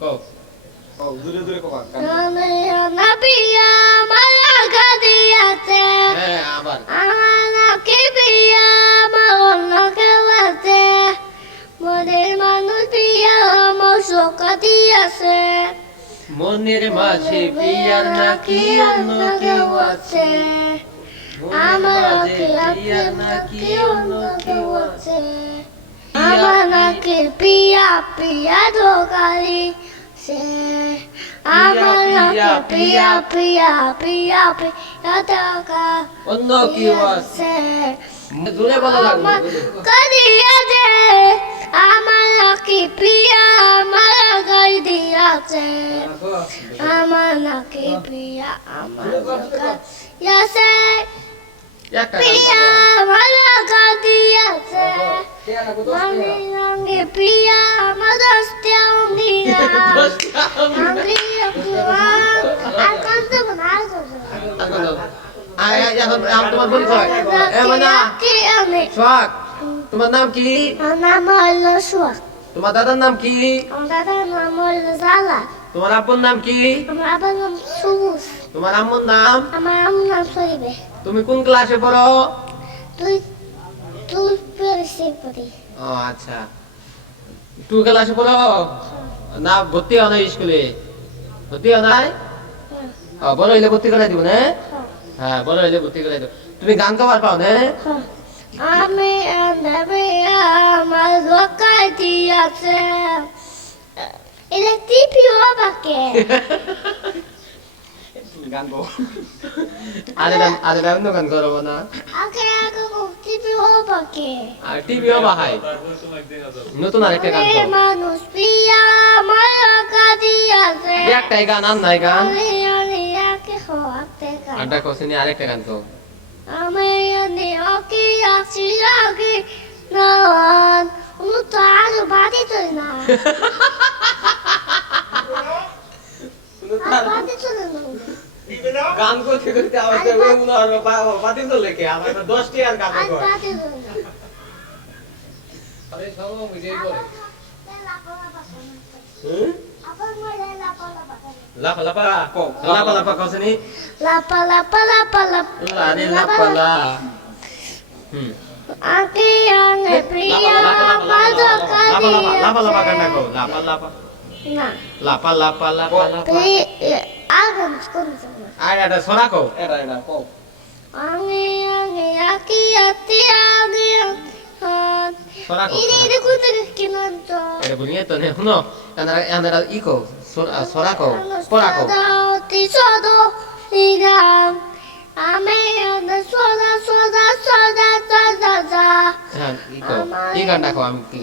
কও কও দূরে দূরে কও গান নবিয়া মালা গাদিয়াতে হ্যাঁ আবার আমাকে বিয়া মাওন খেলাতে মনের মানুষ বিয়া আমার শোকাতি আছে মনের মাঝে পিয়ার নাকি অন্য কেউ আছে আমার পিয়ার নাকি অন্য কেউ আছে আমার নাকি পিয়া পিয়া ধোকারি সে আমার নাকি পিয়া পিয়া পিয়া পিয়া ধোকা অন্য কেউ আছে জোরে বলা লাগবে কাদিয়া দে আমার নাকি পিয়া আমার গাই দিয়াছে আমার নাকি পিয়া আমার গাইয়াছে পিয়া আমার গাই দিয়াছে মানে রঙে পিয়া আমার দশটা অঙ্গিয়া অঙ্গিয়া আর কান্তে না তোমার পরিচয় সোহাগ তোমার নাম কি আমার নাম হলো সোহাগ তোমার দাদার নাম কি আমার দাদার নাম হলো জালা তোমার আব্বুর নাম কি আমার আবার নাম সুবুস তোমার আম্মুর নাম আমার আম্মুর নাম সরিবে তুমি কোন ক্লাসে পড়ো তুই তুই পেরেছি পড়ি ও আচ্ছা 2 ক্লাসে পড়ো না ভর্তি হও না স্কুলে ভর্তি হও নাই বড় হইলে ভর্তি করাই দিব না হ্যাঁ বড় হইলে ভর্তি করাই দিব তুমি গান গাওয়ার পাও না আমি নবী আমার দোকান দিয়াছে ইলেকট্রিক বাকে গান গাও আরে অন্য গান করবো না আগে আগে টিভি বাকে আর টিভিও বাহাই নতুন আরেকটা গান গাও মানুষ পিয়া আমার দোকান দিয়াছে একটাই গান আর নাই গান আগে হওয়াতে আড্ডা কোসিনি আরেকটা গান গাও আমি ওকে আছি আগে নান তো আর বাড়ি তো না বাড়ি তো না গান করতে করতে আওয়াজ ওই মনে হয় বাতিল তো লেখে আমার 10 টি আর গান আর করে বাড়ি তো না আরে সব বুঝেই করে লাপা লাপা কও লাপা লাপা কোসিনি লাপা লাপা লাপা লাপা আরে লাপা লা আগে আনে প্রিয়া মাঝ লাপা লাপা গান কও লাপা লাপা না লাপা লাপা লাপা লাপা আগে কোন আর এটা সোনা কও এটা কও আমি আগে আকি আতি আগে সোনা কও ইরে কোতে কিনন তো এটা বলিয়ে তো নে শুনো এনারা ই কও সোনা কও পড়া কও তিসোদো ইরাম আমি আনে সোদা সোদা সোদা সোদা হ্যাঁ ই কও ই গানটা কও আমি কি